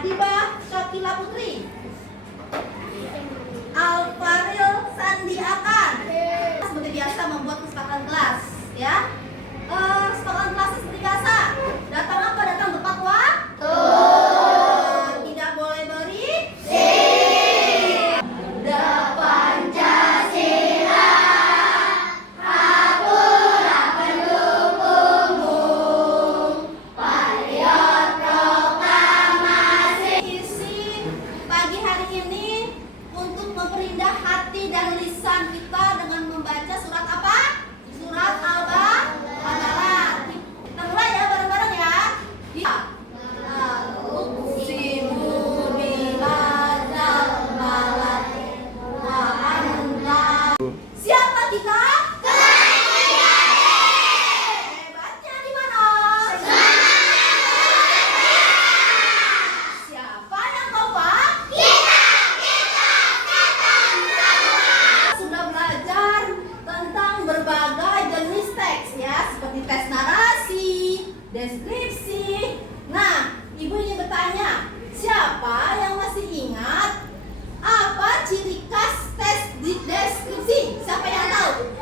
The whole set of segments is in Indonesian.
Adibah Syakila Putri, Alfaril Sandi Akan. Seperti biasa membuat kesepakatan kelas, ya. Kesepakatan kelas seperti biasa. Datang apa? Datang tepat waktu. Tidak boleh berisik. Pancasila, hapura pendukungmu, patriot proklamasi. Isi pagi hari ini untuk memperindah hati dan lisan kita dengan membaca surat apa? Surat Al-Baqarah. Kita mulai ya bareng-bareng ya. Siapa kita? Hebatnya di mana? Siapa yang kompak? Kita sudah belajar tentang berbagai jenis teks ya, seperti teks narasi, deskripsi. Nah, Ibu ingin bertanya, siapa yang masih ingat apa ciri khas tes di deskripsi? Siapa yang tahu?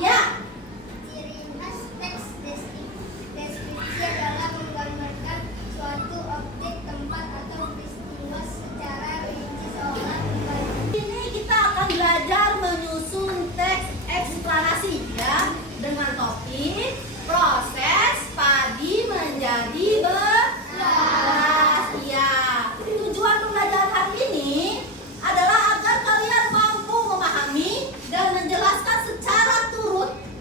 Ya. Ciri khas teks deskripsi adalah menggambarkan suatu objek, tempat, atau peristiwa secara rinci seolah kembali. Ini kita akan belajar menyusun teks eksplanasi ya, dengan topik proses padi menjadi beras. Ya. Tujuan pembelajaran hari ini adalah agar kalian mampu memahami dan menjelaskan secara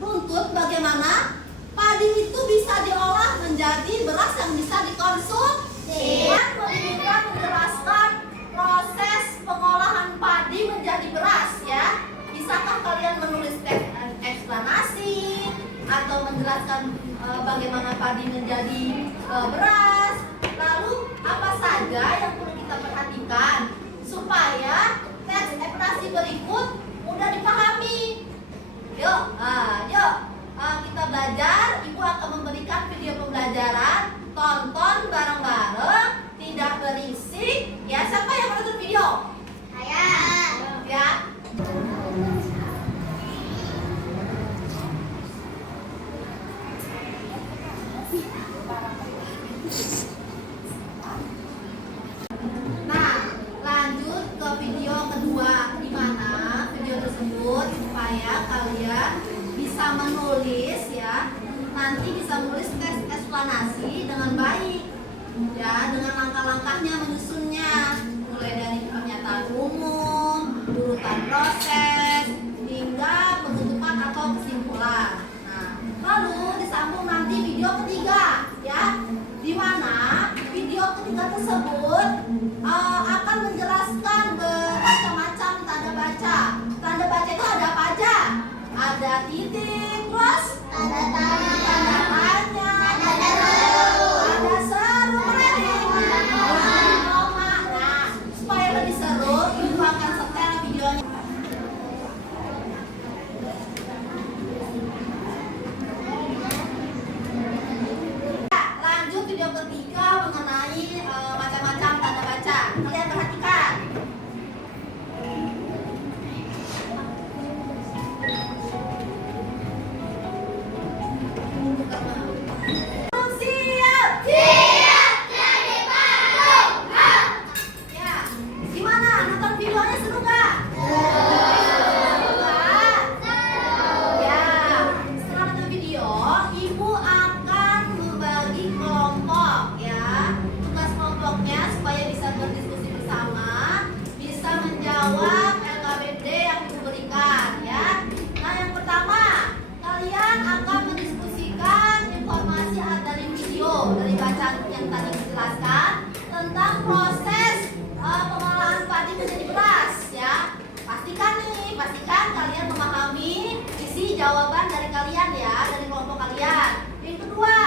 runtut bagaimana padi itu bisa diolah menjadi beras yang bisa dikonsumsi. Dan menjelaskan proses pengolahan padi menjadi beras ya. Bisakah kalian menulis teks eksplanasi atau menjelaskan bagaimana padi menjadi beras? Lalu apa saja yang perlu kita perhatikan supaya teks eksplanasi berikut mudah dipahami? Yuk, kita belajar. Ibu akan memberikan video pembelajaran. Tonton bareng-bareng, tidak berisik. Ya, siapa yang menonton video? Saya. Ya. Nah, lanjut ke video kedua, di mana video tersebut supaya kalian bisa menulis ya, nanti bisa menulis teks eksplanasi dengan baik ya, dengan langkah-langkahnya menyusunnya, mulai dari pernyataan umum, urutan proses, hingga penutupan atau kesimpulan. Nah, lalu disambung nanti video ketiga ya, di mana video ketiga tersebut akan menjelaskan bermacam-macam tanda baca. Tanda baca itu ada apa aja? Ada titik, terus Tanda tanya. tanda tanya, Tanda seru. ada seru, keren. jawaban dari kalian ya, dari kelompok kalian. Yang kedua,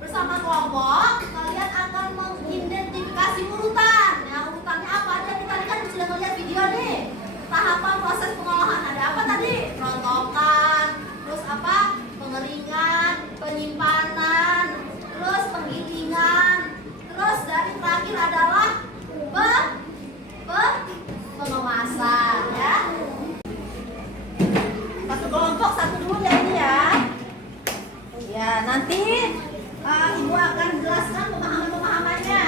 bersama kelompok kalian akan mengidentifikasi urutan. Ya, urutannya apa aja? Kita kan sudah melihat video nih. Tahapan proses pengolahan ada apa tadi? Rontokan, terus apa? Pengeringan, penyimpanan, terus penggilingan, terus dari terakhir adalah pengemasan ya. Satu kelompok satu dulu ya ini ya. Ya nanti ibu akan jelaskan pemahamannya.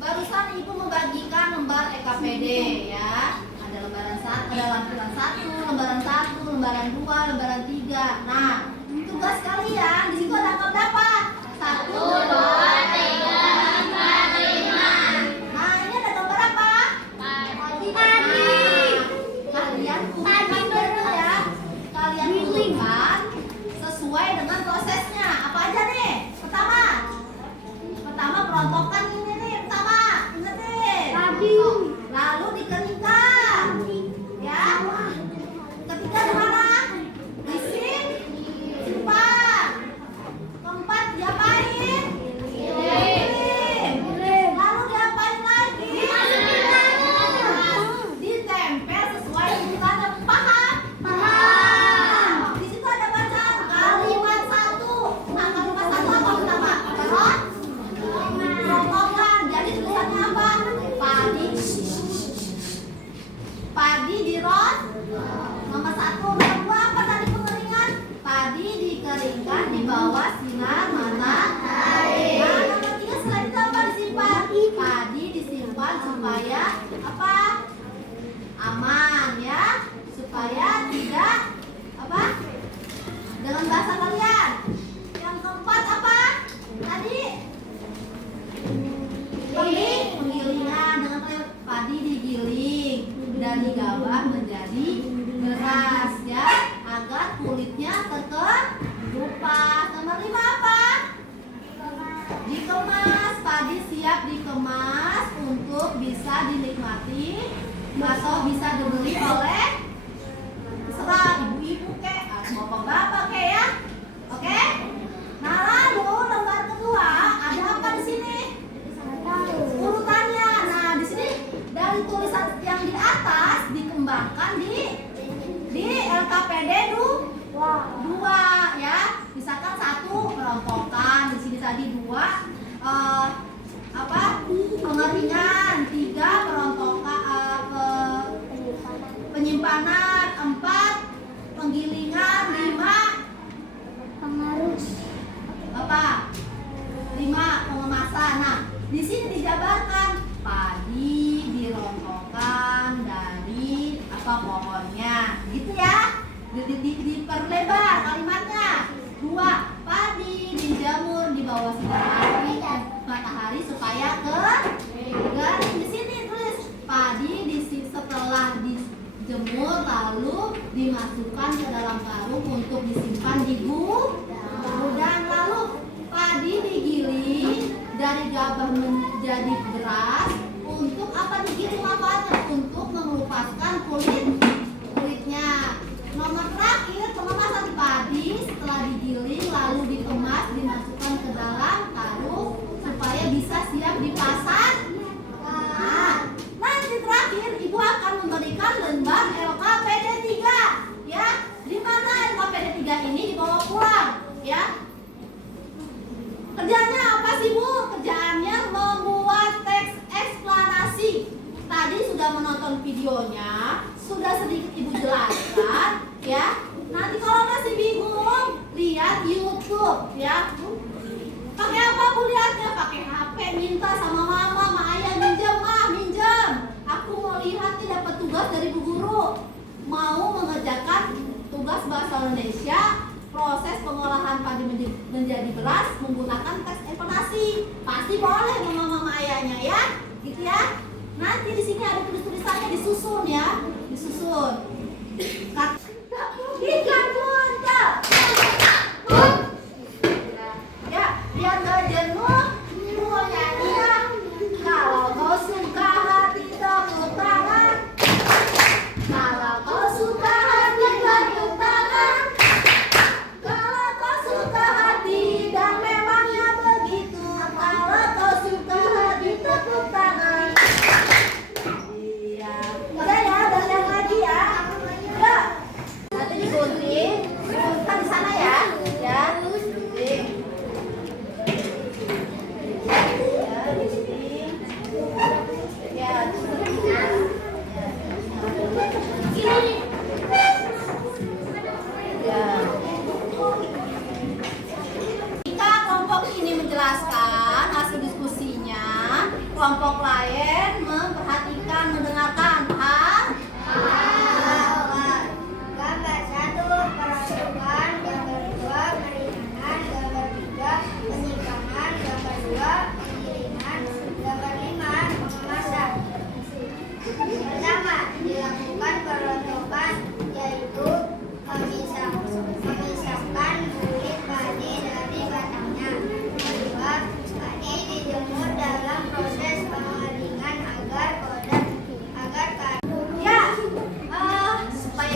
Barusan ibu membagikan lembar EKPD ya. Ada lembaran satu, ada lampiran satu, lembaran satu, lembaran dua, lembaran tiga. Nah, tugas kalian di situ ada angka berapa? 1, 2, 3, 4, 5. Nah, ini ada gambar apa? Padi. Kalian kumpulkan dulu ya. Kalian kumpulkan sesuai dengan prosesnya. Apa aja nih? Pertama perontokan ini nih. Pertama, ingetin. Lalu dikeringkan. Ya. Ketiga di mana? Simpan. Keempat diapain? Giling. Lalu diapain lagi? Ditempel sesuai urutannya. Paham? Di situ ada bacaan kalimat satu. Nah, kalimat satu apa pertama? Rontokan. Jadi tulisannya apa? Padi diron. Nomor 1, nomor 2 apa tadi pengeringan? Padi dikeringkan di bawah sinar matahari. Nah, nomor 3 setelah itu apa disimpan? Padi disimpan supaya apa? Aman ya, supaya tidak apa? Dengan bahasa kalian. Yang keempat apa? Tadi penggilingan dengan padi digiling dari gabah menjadi beras ya, agar kulitnya terkelupas. Nomor 5 apa? Dikemas. Padi siap dikemas untuk bisa dinikmati atau bisa dibeli oleh terserah ibu-ibu kek atau bapak-bapak kek ya. Oke? Nah, lalu lembar kedua ada apa di sini? Urutannya. Nah, di sini dari tulisan yang di atas dikembangkan di LKPD 2 ya. Misalkan 1 perontokan, di sini tadi 2 pengeringan, 3 perontokan, penyimpanan, 4 penggilingan, 5 pengemasan. Nah, di sini dijabarkan padi dirontokkan dari apa pohonnya, gitu ya. Diperlebar kalimatnya. 2, padi dijemur di bawah sinar matahari supaya kering. Di sini tulis padi setelah dijemur lalu dimasukkan ke dalam karung untuk disimpan di gudang. Lalu padi digiling dari gabah menjadi beras. Untuk apa digiling manfaatnya? Untuk mengelupaskan kulitnya. Nomor terakhir, pengemasan padi setelah digiling lalu dikemas, dimasukkan ke dalam karung supaya bisa siap dipasar. Nah, nanti terakhir ibu akan memberikan lembar LKPD 3 ya. Di mana LKPD 3 ini dibawa pulang ya. Kerjanya apa sih Bu? Kerjaannya membuat teks eksplanasi. Tadi sudah menonton videonya, sudah sedikit ibu jelaskan ya. Nanti kalau masih bingung, lihat YouTube ya. Pakai apa Bu lihatnya? Pakai HP, minta sama mama, sama ayah, minjem. Aku mau lihat nih, dapat tugas dari Bu Guru. Mau mengerjakan tugas bahasa Indonesia, proses pengolahan padi menjadi beras menggunakan teks eksplanasi. Pasti boleh mama ayahnya ya, gitu ya. Nanti di sini ada tulisannya disusun ya, disusun. Ikan buntal.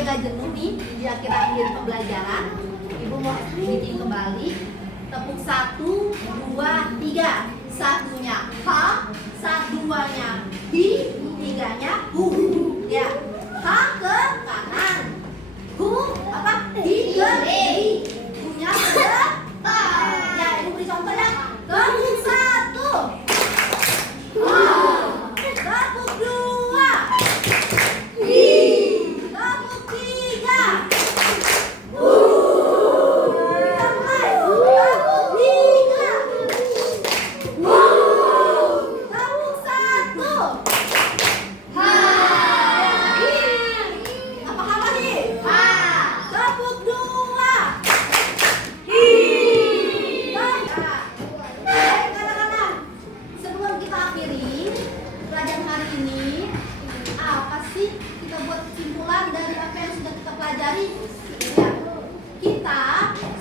gak jenuh nih di akhir-akhir pembelajaran, Ibu mau bikin kembali. Tepuk 1, 2, 3. Satunya H, duanya hi, tiganya hu. Ya, H ke kanan, hu apa? Hi ke kiri, hunya ke depan. Ya, Ibu beri contoh ya. Tepuk 1, tepuk 2, tepuk 3. Sebelum kita akhiri pelajaran hari ini, apa sih kita buat kesimpulan dari apa yang sudah kita pelajari? Ya, kita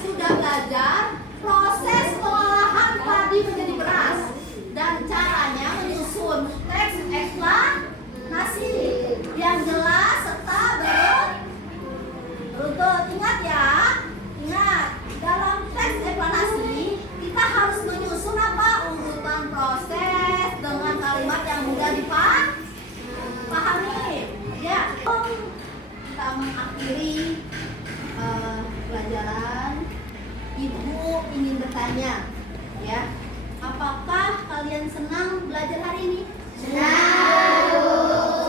sudah belajar proses pengolahan padi menjadi beras dan caranya menyusun teks eksplanasi yang jelas serta beruntut. Ingat ya, ingat dalam teks eksplanasi kita harus menyusun apa? Urutan proses dengan kalimat yang mudah dipahami. Ya, kita mengakhiri pelajaran. Ibu ingin bertanya, ya, apakah kalian senang belajar hari ini? Senang.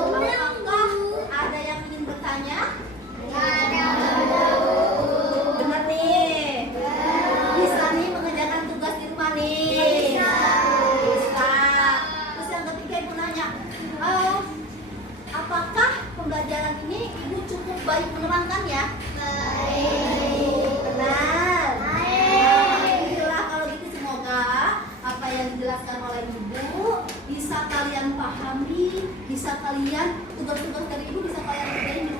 Apakah ada yang ingin bertanya? Benar nih. Bisa nih mengerjakan tugas di rumah nih. Bisa. Terus yang ketiga Ibu nanya, apakah pembelajaran ini Ibu cukup baik menerangkan ya? Benar. Alhamdulillah kalau gitu, semoga apa yang dijelaskan oleh Ibu bisa kalian pahami, bisa kalian tugas-tugas dari Ibu bisa kalian kerjain